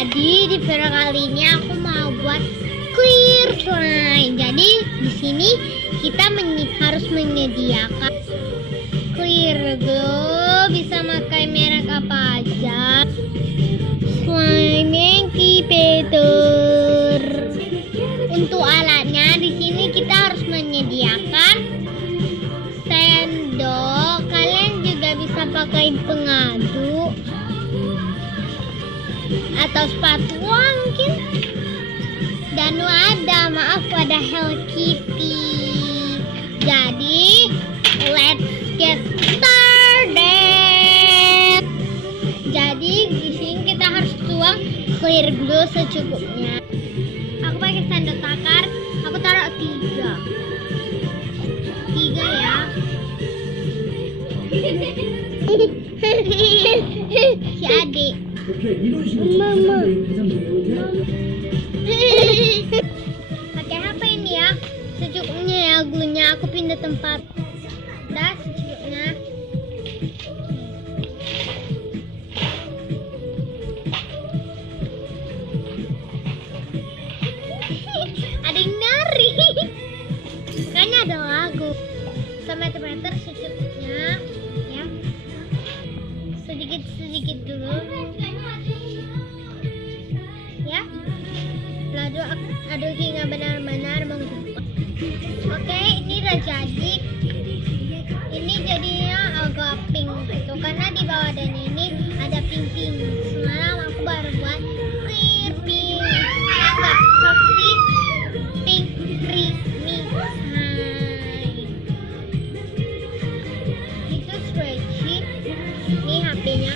Jadi di video kali ini aku mau buat clear slime. Jadi di sini kita harus menyediakan clear glue, bisa pakai merek apa aja. Slime incubator. Untuk alatnya di sini kita harus menyediakan sendok. Kalian juga bisa pakai pengaduk atau spatula mungkin. Dan ada Hello Kitty. Jadi let's get started. Jadi di sini kita harus tuang clear glue secukupnya. Aku pakai sendok takar. Aku taruh 3 ya. Si adik. Mama. Pakai apa ini ya? Secukupnya ya glunya. Aku pindah tempat. Dah secukupnya. Ada yang nari. Kayaknya ada lagu. Meter secukupnya ya. Sedikit dulu. Ya. Lalu aduk hingga benar-benar menggumpal. Oke, ini udah jadi. Ini jadinya agak pink gitu karena di bawah dan ini ada pink. Semalam aku baru buat clear pink. Agak soft pink creamy. Itu spreadsheet. Ini HP-nya.